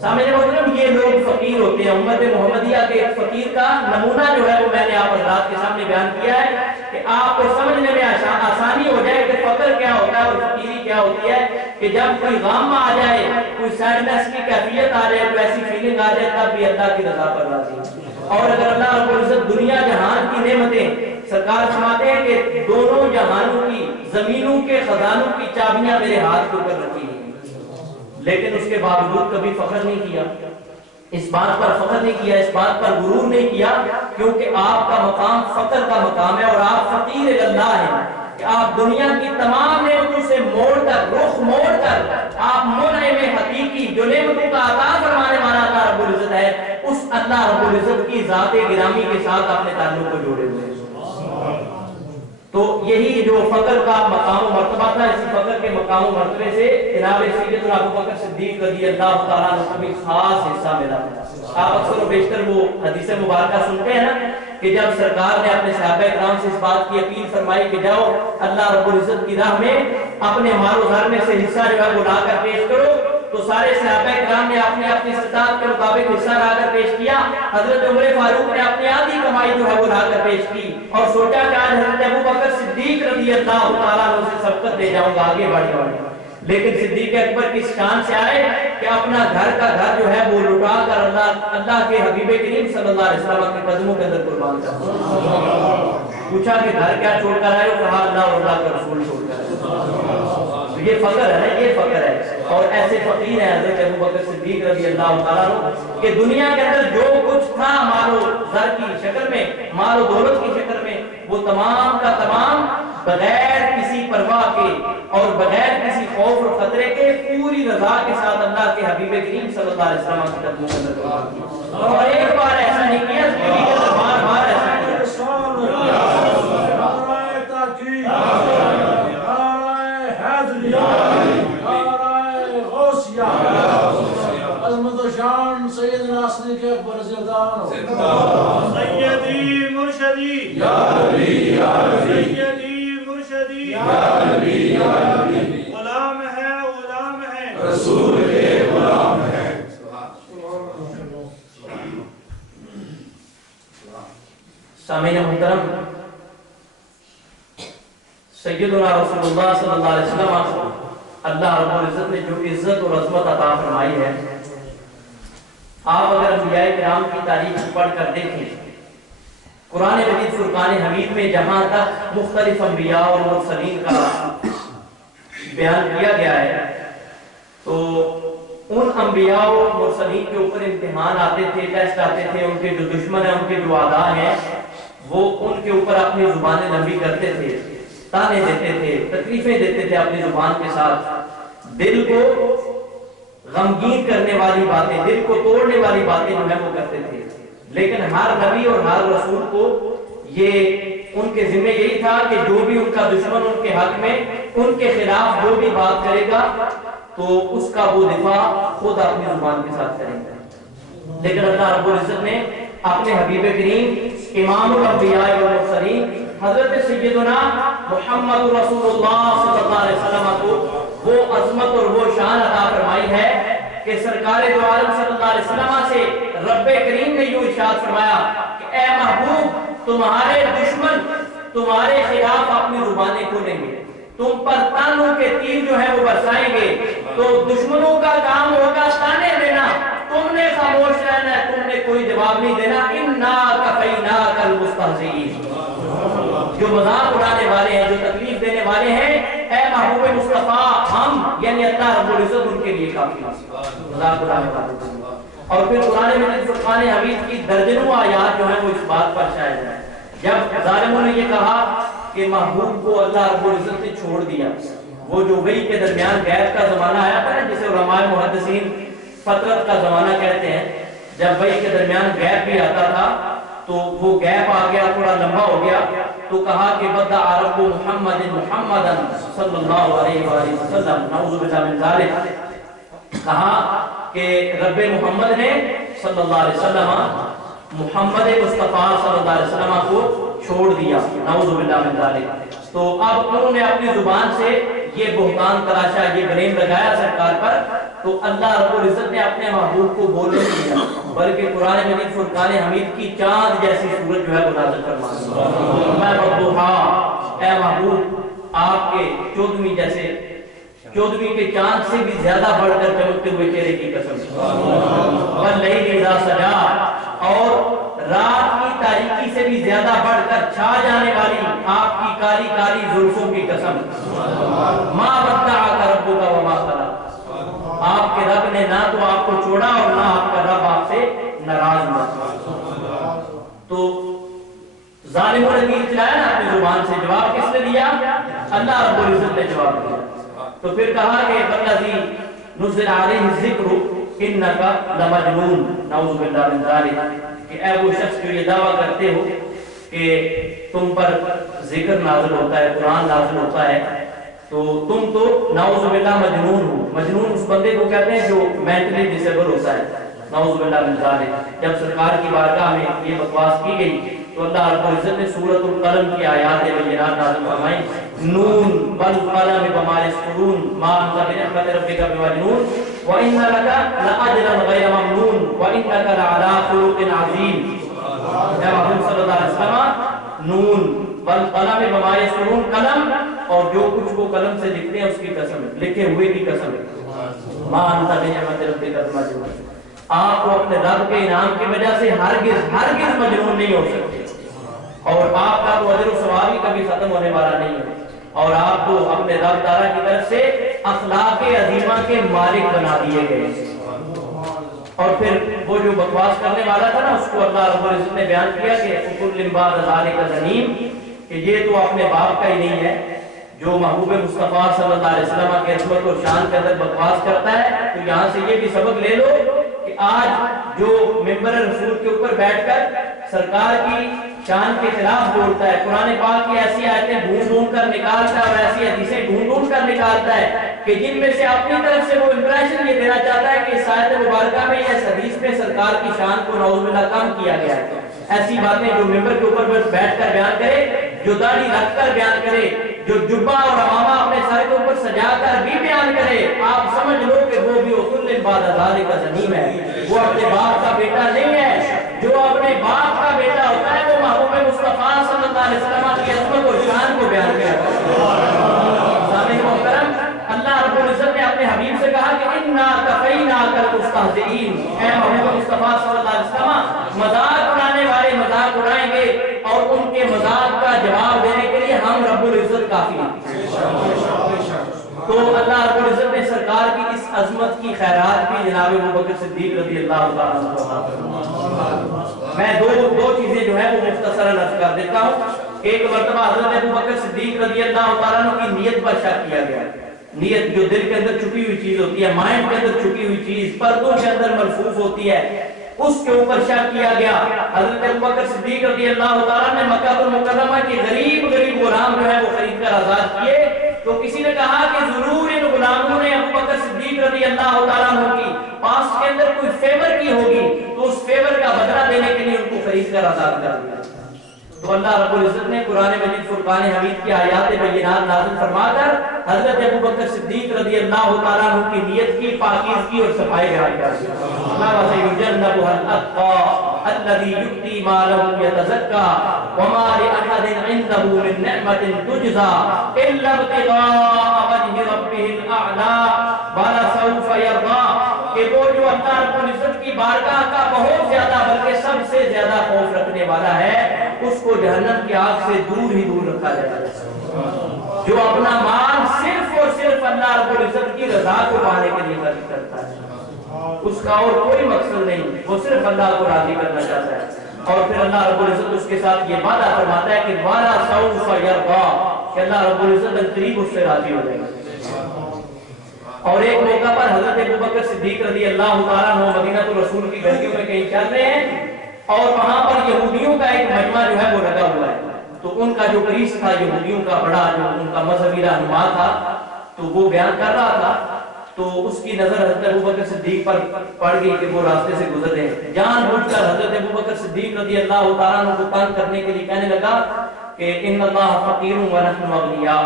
سامنے محترم یہ لوگ فقیر ہوتے ہیں، امت محمدیہ کے ایک فقیر کا نمونہ جو ہے وہ میں نے آپ حضرات کے سامنے بیان کیا ہے کہ آپ کو سمجھنے میں آسانی ہو جائے کہ فقر کیا ہوتا ہے اور فقیری کیا ہوتی ہے، کہ جب کوئی غم آ جائے، کوئی سیڈنس کی کیفیت آ جائے، کوئی ایسی فیلنگ آ جائے، تب بھی اللہ کی رضا پر راضی ہے۔ اور اگر اللہ رب العزت دنیا جہان کی نعمتیں، سرکار فرماتے ہیں کہ دونوں جہانوں کی، زمینوں کے خزانوں کی چابیاں میرے ہاتھ کے اوپر رکھی ہیں، لیکن اس کے باوجود کبھی فخر نہیں کیا، اس بات پر فخر نہیں کیا، اس بات پر غرور نہیں کیا، کیونکہ آپ کا مقام فخر کا مقام ہے اور آپ فقیر اللہ ہیں کہ آپ دنیا کی تمام نعمتوں سے موڑ کر، رخ موڑ کر، آپ منعم حقیقی جو نعمتوں کا عطا فرمانے والا اللہ رب العزت ہے، اس اللہ رب العزت کی ذات گرامی کے ساتھ اپنے تعلق کو جوڑے ہوئے ہیں۔ تو یہی جو فقر کا مقام و مرتبہ تھا، اسی فقر کے مقام و مرتبے سے جناب سیدنا ابو بکر صدیق رضی اللہ تعالیٰ عنہ کو بھی خاص حصہ ملا۔ آپ اکثر و بیشتر وہ حدیث مبارکہ سنتے ہیں نا کہ جب سرکار نے اپنے صحابہ کرام سے اس بات کی اپیل فرمائی کہ جاؤ اللہ رب العزت کی راہ میں اپنے مال و زر میں سے حصہ جو ہے وہ لا کر پیش کرو، تو سارے صحابہ کرام نے اپنے اپنی استطاعت کے مطابق حصہ لا کر پیش کیا۔ حضرت عمر فاروق نے اپنی آدھی کمائی جو ہے وہ لا کر پیش کی اور سوچا کہ آج حضرت ابو بکر صدیق رضی اللہ تعالیٰ عنہ سے سبقت لے جاؤں گا، آگے بڑھ جاؤں گا، لیکن صدیق اکبر کس شان سے آئے کہ اپنا گھر کا گھر جو ہے وہ لٹا کر اللہ کے حبیب کریم صلی اللہ علیہ وسلم کے قدموں کے اندر قربان کر۔ پوچھا کہ گھر کیا چھوڑ کر آئے ہو؟ کہا اللہ اور اللہ کا رسول چھوڑ کر آئے۔ یہ فقر ہے، یہ فقر ہے. اور ایسے فقیر ہیں حضرت ابوبکر صدیق رضی اللہ تعالیٰ عنہ کہ دنیا کے اندر جو کچھ تھا مال و زر کی شکل میں، مال و دولت کی شکل میں، وہ تمام کا تمام بغیر کسی پرواہ کے اور بغیر کسی خوف اور خطرے کے پوری رضا کے ساتھ اللہ کے حبیب کریم صلی اللہ علیہ وسلم کی قدموں کے اندر قربان کیا. اور ایک بار ایسا نہیں کیا، بیوی کے اندر بار بار ایسا کیا. سیدنا صدیق اکبر رضی اللہ عنہ سیدی مرشدی یا نبی یا نبی سیدی مرشدی یا نبی یا نبی غلام ہے رسول کے غلام ہے. سامعین محترم، سیدنا رسول اللہ صلی اللہ علیہ وسلم کو اللہ رب العزت نے جو عزت اور عظمت عطا فرمائی ہے، آپ اگر انبیاء کرام کی تاریخ پڑھ کر دیکھیں، قرآن مجید فرقان حمید میں جہاں تک مختلف انبیاء اور مرسلین کا بیان کیا گیا ہے، تو ان انبیاء اور مرسلین کے اوپر امتحان آتے تھے، ٹیسٹ آتے تھے. ان کے جو دشمن ہیں، ان کے جو اعداء ہیں، وہ ان کے اوپر اپنی زبانیں لمبی کرتے تھے، تانے دیتے تھے، تکلیفیں دیتے تھے اپنی زبان کے ساتھ. دل کو غمگین کرنے والی باتیں، دل کو توڑنے والی باتیں جو ہے وہ کرتے تھے. لیکن ہر نبی اور ہر رسول کو یہ ان کے ذمہ یہی تھا کہ جو بھی ان کا دشمن ان کے حق میں ان کے خلاف جو بھی بات کرے گا تو اس کا وہ دفاع خود اپنی زبان کے ساتھ کریں گے. لیکن اللہ رب العزت نے اپنے حبیب کریم امام الانبیاء والمرسلین حضرت سیدنا محمد رسول اللہ صلی اللہ علیہ وسلم کو وہ عظمت اور وہ شان عطا فرمائی ہے کہ سرکار دو عالم صلی اللہ علیہ وسلم سے رب کریم نے یوں ارشاد فرمایا کہ اے محبوب، تمہارے دشمن تمہارے خلاف اپنی زبانیں کھولیں گے، تم پر تانوں کے تیر جو ہے وہ برسائیں گے، تو دشمنوں کا کام ہوگا تانے دینا، تم نے خاموش رہنا ہے، تم نے کوئی جواب نہیں دینا. انا کفیناک المستہزئین، جو مذاق اڑانے والے ہیں، جو تکلیف دینے والے ہیں، اے محبوب مصطفیٰ، ہم یعنی اللہ رب العزت ان کے لیے کافی مذاق اڑانے والے. اور پھر قرآن مجید فرقان حمید کی درجنوں آیات جو ہیں وہ اس بات پر شاہد ہیں. جب ظالموں نے یہ کہا کہ محبوب کو اللہ رب العزت نے چھوڑ دیا، وہ جو وحی کے درمیان غیب کا زمانہ آیا تھا نا، جسے علماء محدثین فترت کا زمانہ کہتے ہیں، جب وحی کے درمیان غیب بھی آتا تھا تو وہ غیب آ گیا، تھوڑا لمبا ہو گیا، تو کہا کہ بدع رب محمد محمدا صلی اللہ علیہ وآلہ وسلم، نعوذ باللہ من ذالک، کہا کہ رب محمد نے صلی اللہ علیہ وسلم محمد مصطفیٰ صلی اللہ علیہ وسلم کو چھوڑ دیا، نعوذ باللہ من ذالک. تو اب انہوں نے اپنی زبان سے یہ بہتان تراشا، یہ بلیم لگایا سرکار پر، تو اللہ رب العزت نے اپنے محبوب کو بولنے دیا، بلکہ قرآن مجید فرقان حمید کی چاند جیسی صورت جو ہے وہ نازل فرمایا. میں والضحیٰ، اے محبوب آپ کے 14ویں جیسے 14ویں کے چاند سے بھی زیادہ بڑھ کر چمکتے ہوئے چہرے کی قسم، واللیل اذا سجا، اور رات کی تاریکی سے بھی زیادہ بڑھ کر چھا جانے والی آپ کی کالی کالی زلفوں کی قسم، ما ودعک ربک وما قلی، آپ کے رب نے نہ تو آپ کو چھوڑا اور نہ آپ کا رب آپ سے ناراض ہوا. تو ظالموں نے تیر چلایا نا اپنی زبان سے، جواب کس نے دیا؟ اللہ رب العزت نے جواب دیا. تو پھر کہا کہ والذی نزل علیہ الذکر انکا لمجنون، نعوذ باللہ من ذالک، کہ اے وہ شخص جو یہ دعویٰ کرتے ہو کہ تم پر ذکر نازل ہوتا ہے، قرآن نازل ہوتا ہے، تو تم تو نعوذ باللہ مجنون ہو. مجنون اس بندے کو کہتے ہیں جو مینٹلی ڈسیبل ہوتا ہے، نعوذ باللہ من ذالک. جب سرکار کی بارگاہ میں یہ بکواس کی گئی تو اللہ رب العزت نے سورۃ القلم کی آیات بینات نازل فرمائی، نون والقلم وما یسطرون ما انت بنعمت ربک بمجنون وان لک لاجرا غیر ممنون وانک لعلی خلق عظیم. اے محمد صلی اللہ علیہ وسلم، نون والقلم وما یسطرون، قلم اور جو کچھ وہ قلم سے لکھتے ہیں اس کی قسم ہے، لکھے ہوئے کی قسم ہے، ما انت بنعمت ربک بمجنون، آپ کو اپنے رب کے انعام کی وجہ سے ہرگز مجنون نہیں ہو سکتے، اور آپ کا تو اجر و ثواب ہی کبھی ختم ہونے والا نہیں ہے، اور آپ کو اپنے رب تعالیٰ کی طرف سے اخلاق عظیمہ کے مالک بنا دیے گئے. اور پھر وہ جو بکواس کرنے والا تھا نا اس کو اللہ رب العزت نے بیان کیا کہ فکل بعد ذالک زنیم، کہ یہ تو اپنے باپ کا ہی نہیں ہے جو محبوب مصطفیٰ صلی اللہ علیہ وسلم کے عظمت اور شان کے اندر بکواس کرتا ہے. تو یہاں سے یہ بھی سبق لے لو کہ آج جو ممبر رسول کے اوپر بیٹھ کر سرکار کی شان کے خلاف بولتا ہے، قرآن پاک کی ایسی آیتیں ڈھونڈ ڈھونڈ کر نکالتا ہے اور ایسی حدیثیں ڈھونڈ ڈھونڈ کر نکالتا ہے کہ جن میں سے اپنی طرف سے وہ امپریشن یہ دینا چاہتا ہے کہ اس آیت مبارکہ میں یا حدیث میں سرکار کی شان کو نعوذ باللہ کم کیا گیا ہے. ایسی باتیں جو ممبر کے اوپر بیٹھ کر بیان کرے، جو داڑھی رکھ کر بیان کرے، جو جبہ اور عمامہ اپنے سر کے اوپر سجا کر بھی بیان کرے، آپ سمجھ لو کہ وہ بھی عقل بعد ذالک زنیم ہے. وہ اپنے باپ کا بیٹا نہیں ہے. جو اپنے باپ کا بیٹا ہوتا ہے وہ محبوب مصطفیٰ صلی اللہ علیہ وسلم کی عظمت و شان کو بیان کرتا ہے. سامعین محترم، اللہ رب العزت نے اپنے حبیب سے کہا کہ انا کفیناک المستہزئین، اے محبوب مصطفیٰ صلی اللہ علیہ وسلم، مذاق اڑانے والے مذاق اڑائیں گے اور ان کے مذاق کا جواب دینے کے لیے ہم رب العزت کافی ہیں. تو اللہ رب العزت نے سرکار کی اس عظمت کی خیرات بھی جناب ابوبکر صدیق رضی اللہ تعالیٰ عنہ. میں دو چیزیں جو ہے وہ مختصراً عرض کر دیتا ہوں. ایک مرتبہ حضرت ابوبکر صدیق رضی اللہ تعالیٰ عنہ کی نیت پر شک کیا گیا. نیت جو دل کے اندر چھپی ہوئی چیز ہوتی ہے، مائنڈ کے اندر چھپی ہوئی چیز، پردوں کے اندر ملفوف ہوتی ہے، اس کے اوپر شک کیا گیا. حضرت ابوبکر صدیق رضی اللہ تعالیٰ نے مکہ المکرمہ کے غریب غلام جو ہے وہ خرید کر آزاد کیے. تو کسی نے کہا کہ ضرور ان غلاموں نے ابوبکر صدیق رضی اللہ تعالیٰ عنہ کی پاس کے اندر کوئی فیور کی ہوگی، تو اس فیور کا بدلہ دینے کے لیے ان کو خرید کر آزاد کر دیا. تو اللہ رب العزت نے قرآن مجید فرقان حمید کی آیات بینات نازل فرما کر حضرت ابوبکر صدیق رضی اللہ تعالیٰ عنہ کی نیت کی پاکیزگی اور صفائی بیان کر دی. وَسَيُجَنَّبُهَا الْأَتْقَى الَّذِي يُؤْتِي مَالَهُ يَتَزَكَّى وَمَا لِأَحَدٍ عِندَهُ مِن نِّعْمَةٍ تُجْزَى إِلَّا ابْتِغَاءَ وَجْهِ رَبِّهِ الْأَعْلَىٰ وَلَسَوْفَ يَرْضَىٰ، کہ وہ جو اللہ رب العزت کی بارگاہ کا بہت زیادہ بلکہ سب سے زیادہ خوف رکھنے والا ہے، اس کو جہنم کی آگ سے دور ہی دور رکھا جائے گا. جو اپنا مال صرف اور صرف اللہ رب العزت کی رضا کو پانے کے لیے خرچ کرتا ہے، اس کا اور کوئی مقصد نہیں، وہ صرف اللہ کو راضی کرنا چاہتا ہے. اور پھر اللہ رب العزت اس کے ساتھ یہ وعدہ فرماتا ہے کہ وَلَسَوْفَ يَرْضَىٰ، کہ اللہ رب العزت قریب اس سے راضی ہو جائے گا. اور ایک موقع پر حضرت ابوبکر صدیق رضی اللہ تعالیٰ عنہ مدینہ الرسول کی گلیوں میں کہیں چل رہے ہیں اور وہاں پر یہودیوں کا ایک مجمع جو ہے وہ لگا ہوا ہے. تو ان کا جو رئیس تھا یہودیوں کا بڑا جو ان کا مذہبی رہنما تھا، تو وہ بیان کر رہا تھا. تو اس کی نظر حضرت ابوبکر صدیق پر پڑ گئی کہ وہ راستے سے گزر رہے ہیں. جان بوجھ کر حضرت ابوبکر صدیق رضی اللہ تعالیٰ عنہ کو تنگ کرنے کے لیے کہنے لگا کہ ان اللہ فقیر ونحن اغنیاء،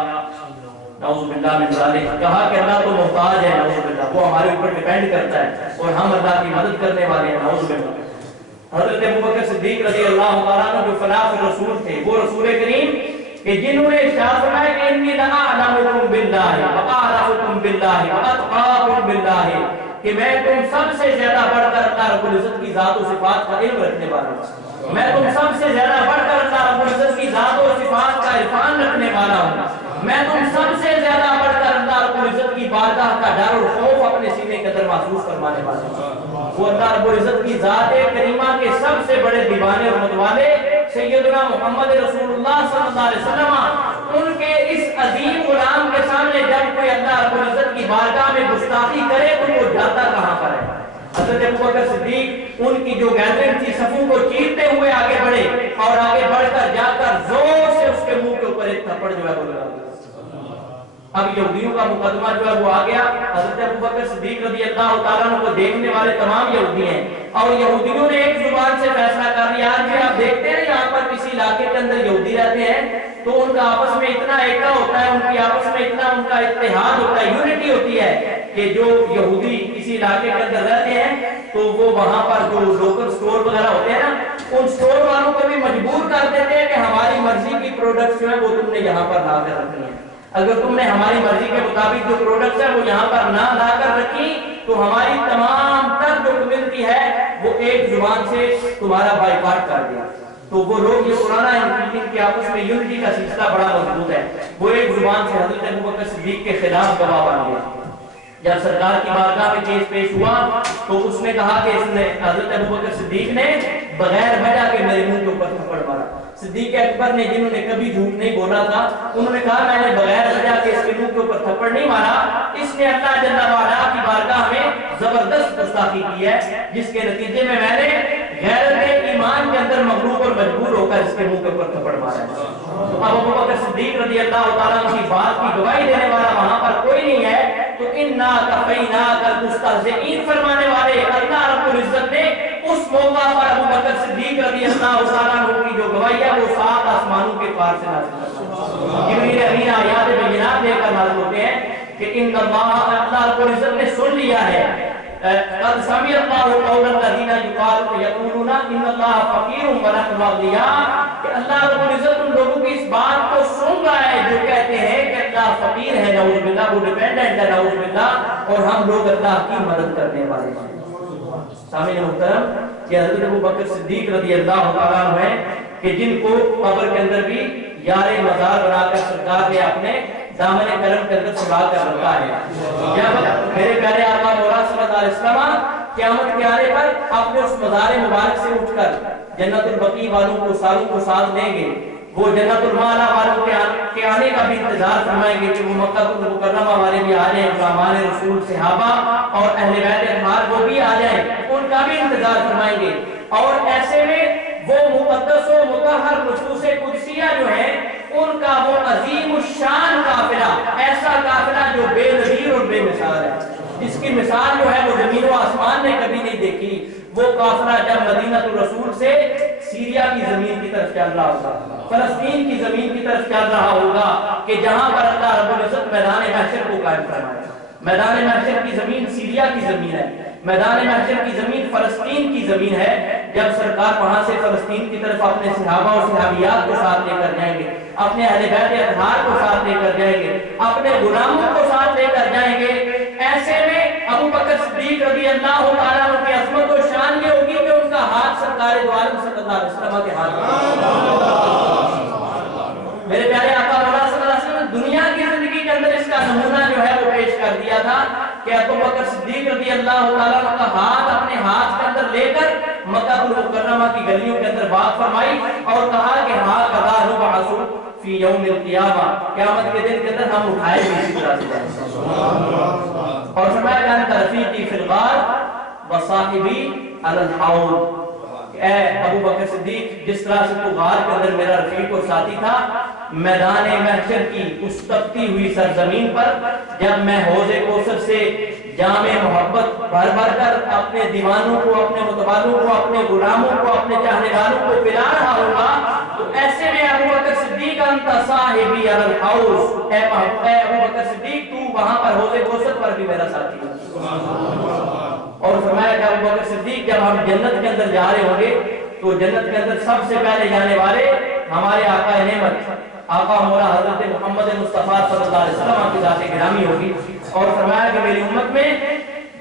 نعوذ باللہ من ذالک. کہا کہ اللہ تو محتاج ہے، نعوذ باللہ، وہ ہمارے اوپر ڈیپینڈ کرتا ہے اور ہم اللہ کی مدد کرنے والے ہیں، نعوذ باللہ. حضرت ابوبکر صدیق رضی اللہ تعالیٰ عنہ جو فلاح رسول تھے، وہ رسول کریم کہ جنہوں نے ارشاد فرمایا کہ انی لأعلمکم باللہ وأعرفکم باللہ وأتقاکم باللہ، کہ میں تم سب سے زیادہ بڑھ کر اللہ رب العزت کی ذات و صفات کا علم رکھنے والا ہوں. میں تم سب سے زیادہ بڑھ کر اللہ رب العزت کی ذات و صفات کا عرفان رکھنے والا ہوں. میں تم سب سے زیادہ بڑھ کر اللہ رب العزت کی بارگاہ کا ڈر اور خوف اپنے سینے کے اندر محسوس فرمانے والا ہوں. وہ اللہ رب العزت کی ذات کریمہ کے سب سے بڑے دیوانے اور متوالے سیدنا محمد رسول اللہ صلی اللہ علیہ وسلم، ان کے اس عظیم غلام کے سامنے جب کوئی اللہ رب العزت کی بارگاہ میں گستاخی کرے تو وہ جاتا کہاں پر ہے. حضرت ابوبکر صدیق ان کی جو گیدرنگ تھی صفوں کو چیرتے ہوئے آگے بڑھے اور آگے بڑھ کر جا کر زور سے اس کے منہ کے اوپر ایک تھپڑ جو ہے وہ لگا. اب یہودیوں کا مقدمہ جو ہے وہ آ گیا. حضرت ابوبکر صدیق رضی اللہ تعالیٰ عنہ کو دیکھنے والے تمام یہودی ہیں اور یہودیوں نے ایک زبان سے فیصلہ کر لیا. آج بھی آپ دیکھتے ہیں یہاں پر کسی علاقے کے اندر یہودی رہتے ہیں تو ان کا آپس میں اتنا ایکا ہوتا ہے، ان کی آپس میں اتنا ان کا اتحاد ہوتا ہے، یونٹی ہوتی ہے کہ جو یہودی کسی علاقے کے اندر رہتے ہیں تو وہ وہاں پر جو لوکل سٹور وغیرہ ہوتے ہیں نا، ان سٹور والوں کو بھی مجبور کر دیتے ہیں کہ ہماری مرضی کی پروڈکٹس جو ہیں وہ تم نے یہاں پر لا کر رکھنی ہے. اگر تم نے ہماری مرضی کے مطابق جو پروڈکٹس ہیں وہ یہاں پر نہ لا کر رکھی تو ہماری تمام تر جو کمیونٹی ہے وہ ایک زبان سے تمہارا بائیکاٹ کر دیا. تو وہ لوگ یہ پرانا ان کے آپس میں یونٹی کا سلسلہ بڑا مضبوط ہے، وہ ایک زبان سے حضرت ابوبکر صدیق کے خلاف گواہ بن گئے۔ جب سرکار کی بارگاہ میں کیس پیش ہوا تو اس نے کہا کہ اس نے حضرت ابوبکر صدیق نے بغیر وجہ کے میرے منہ کے اوپر تھپڑ مارا۔ صدیق اکبر نے جنہوں نے کبھی جھوٹ نہیں بولا تھا انہوں نے کہا میں نے بغیر وجہ کے اس کے منہ کے اوپر تھپڑ نہیں مارا، اس نے اللہ جل وعلا کی بارگاہ میں زبردست گستاخی کی ہے جس کے نتیجے میں نے غیرت ایمان کے اندر مغلوب اور مجبور ہو کر اس کے منہ کے اوپر تھپڑ مارا ہے۔ تو اب ابوبکر صدیق رضی اللہ تعالیٰ عنہ کی بات کی گواہی دینے والا وہاں پر کوئی نہیں ہے، تو انا کفیناک المستہزئین فرمانے والے اللہ رب العزت نے اس موقع پر ابوبکر صدیق رضی اللہ تعالیٰ عنہ کی جو گواہی ہے وہ 7 آسمانوں کے پار سے نازل ہوئی۔ جبریل امین آیات بینات لے کر نازل ہوتے ہیں کہ ان اللہ رب العزت نے سن لیا ہے، قد سمع اللہ قول الذین یقولون ان اللہ فقیر ونحن اغنیاء، کہ اللہ رب العزت ان لوگوں کی اس بات کو سن رہا ہے جو کہتے ہیں کہ اللہ فقیر ہے، نعوذ باللہ، وہ ڈیپینڈنٹ ہے، نعوذ باللہ، اور ہم لوگ اللہ کی مدد کرنے والے ہیں۔ سامعین محترم، کہ حضرت ابوبکر صدیق رضی اللہ تعالیٰ عنہ ہیں کہ جن کو قبر کے اندر بھی یار مزار بنا کر سرکار نے اپنے دامن کرم کے اندر چھپا کر رکھا ہے۔ جب میرے پیارے آقا مولا صلی اللہ علیہ وسلم قیامت کے آنے پر اپنے اس مزار مبارک سے اٹھ کر جنت البقیع والوں کو ساروں کو ساتھ لیں گے، وہ جنت المعلا والوں کے آنے کا بھی انتظار فرمائیں گے کہ وہ مکہ المکرمہ والے بھی آ جائیں، غلامان رسول صحابہ اور اہل بیت اطہار وہ بھی آ جائیں، ان کا بھی انتظار فرمائیں گے۔ اور ایسے میں وہ مقدس و مطہر نفوس قدسیہ جو ہیں ان کا وہ عظیم الشان قافلہ، ایسا قافلہ جو بے نظیر اور بے مثال ہے، جس کی مثال جو ہے وہ زمین و آسمان نے کبھی نہیں دیکھی، وہ قافلہ جب مدینہ الرسول سے سیریا کی زمین کی طرف چل رہا ہوگا، فلسطین کی زمین کی طرف چل رہا ہوگا، کہ جہاں پر اللہ رب العزت میدان محشر کو قائم فرمائے۔ میدان محشر کی زمین سیریا کی زمین ہے، میدان محشر کی زمین فلسطین کی زمین ہے۔ جب سرکار وہاں سے فلسطین کی طرف اپنے صحابہ اور صحابیات کو ساتھ لے کر جائیں گے، اپنے اہل بیت اطہار کو ساتھ لے کر جائیں گے، اپنے غلاموں کو ساتھ لے کر جائیں گے، ایسے میں ابوبکر صدیق رضی اللہ تعالیٰ عنہ کی عظمت و شان یہ ہوگی کہ ان کا ہاتھ سرکار دو عالم صلی اللہ علیہ وسلم کے ہاتھ میں۔ میرے پیارے آقا مولا صلی اللہ علیہ وسلم نے دنیا کی زندگی کے اندر اس کا نمونہ جو ہے وہ پیش کر دیا تھا کہ ابوبکر صدیق رضی اللہ تعالیٰ عنہ کا ہاتھ اپنے ہاتھ کے اندر لے کر مکہ المکرمہ کی گلیوں کے اندر بات فرمائی اور کہا کہ ہاکذا نبعث فی یوم القیامہ، قیامت کے دن کے اندر ہم اٹھائے بھی اسی طرح سے جائیں۔ اور فرمایا کہ انت رفیقی فی الغار وصاحبی علی الحوض، اے ابوبکر صدیق جس طرح سے تو غار کے اندر میرا رفیق اور ساتھی تھا، میدان محشر کی اس تپتی ہوئی سرزمین پر جب میں حوض کوثر سے جام محبت بھر بھر کر اپنے دیوانوں کو، اپنے متوالوں کو، اپنے غلاموں کو، اپنے چاہنے والوں کو پلا رہا ہوگا، تو ایسے میں ابوبکر صدیق انت صاحبی علی الحوض، اے ابوبکر صدیق تو وہاں پر حوض کوثر پر بھی میرا ساتھی ہے۔ اور فرمایا کہ ابوبکر صدیق جب ہم جنت کے اندر جا رہے ہوں گے تو جنت کے اندر سب سے پہلے جانے والے ہمارے آقا نعمت آقا مولا حضرت محمد مصطفیٰ صلی اللہ علیہ وسلم کی ذات گرامی ہوگی۔ اور فرمایا کہ میری امت میں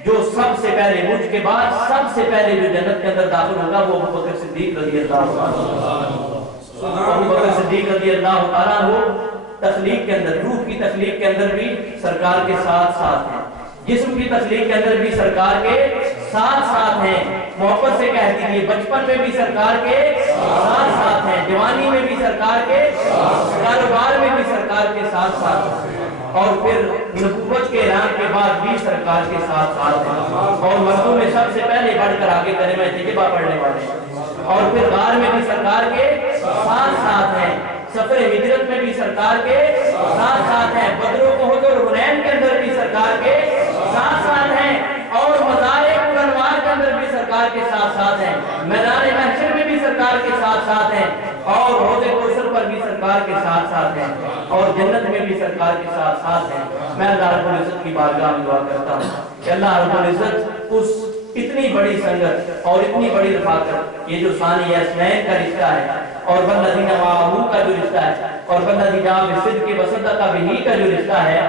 جو سب سے پہلے مجھ کے بعد سب سے پہلے جو جنت کے اندر داخل ہوگا وہ ابوبکر صدیق رضی اللہ تعالیٰ، ابوبکر صدیق رضی اللہ تعالیٰ وہ تخلیق کے اندر، روح کی تخلیق کے اندر بھی سرکار کے ساتھ ساتھ ہیں، جسم کی تخلیق کے اندر بھی سرکار کے ساتھ ساتھ ہیں، محبت سے کہتی ہے بچپن میں بھی سرکار کے ساتھ ساتھ ہیں، جوانی میں بھی سرکار کے، کاروبار میں بھی سرکار کے ساتھ ساتھ، اور پھر نبوت کے اعلان کے بعد بھی سرکار کے ساتھ ساتھ ہیں، اور مردوں میں سب سے پہلے بڑھ کر آگے کلمہ طیبہ پڑھنے والے ہیں، اور پھر غار میں بھی سرکار کے ساتھ ساتھ ہیں، سفر ہجرت میں بھی سرکار کے ساتھ ساتھ ہیں، بدر و احد اور حنین کے اندر بھی سرکار کے ساتھ ساتھ ہیں، اور مزار انوار کے اندر بھی سرکار کے ساتھ ساتھ ہیں، میدان محشر میں بھی سرکار کے ساتھ ساتھ ہیں، اور حوض کوثر پر بھی سرکار کے ساتھ ساتھ ہیں، اور جنت میں بھی سرکار کے ساتھ ساتھ ہیں۔ میں اللہ رب العزت کی بارگاہ میں دعا کرتا ہوں کہ اللہ رب العزت اس اتنی بڑی سنگت اور اتنی بڑی رفاقت، یہ جو ثانی اسنین کا رشتہ ہے اور والذین معہ کا جو رشتہ ہے اور والذی جاء بالصدق وصدق بہ کا جو رشتہ ہے،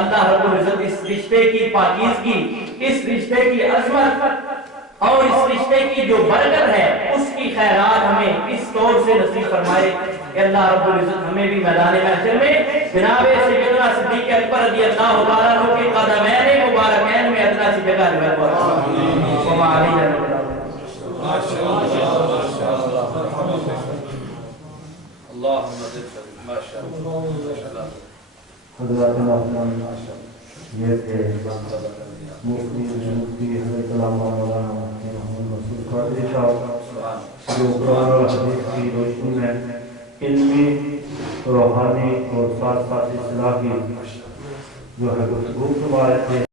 اللہ رب العزت اس رشتے کی پاکیزگی، اس رشتے کی عظمت اور اس رشتے کی جو برکت ہے اس کی خیرات ہمیں اس طور سے نصیب فرمائے کہ اللہ رب العزت ہمیں بھی میدان محشر میں جناب سیدنا صدیق اکبر رضی اللہ تعالیٰ عنہ کے قدمین مبارکین میں ادنا سی جگہ رہے حضرات یہ تھے مفتی حضرت علامہ مولانا محمد مسعود قادری صاحب جو قرآن اور حدیث کی روشنی میں علمی روحانی اور ساتھ ساتھ اصلاح کی جو ہے گفتگو کے بارے تھے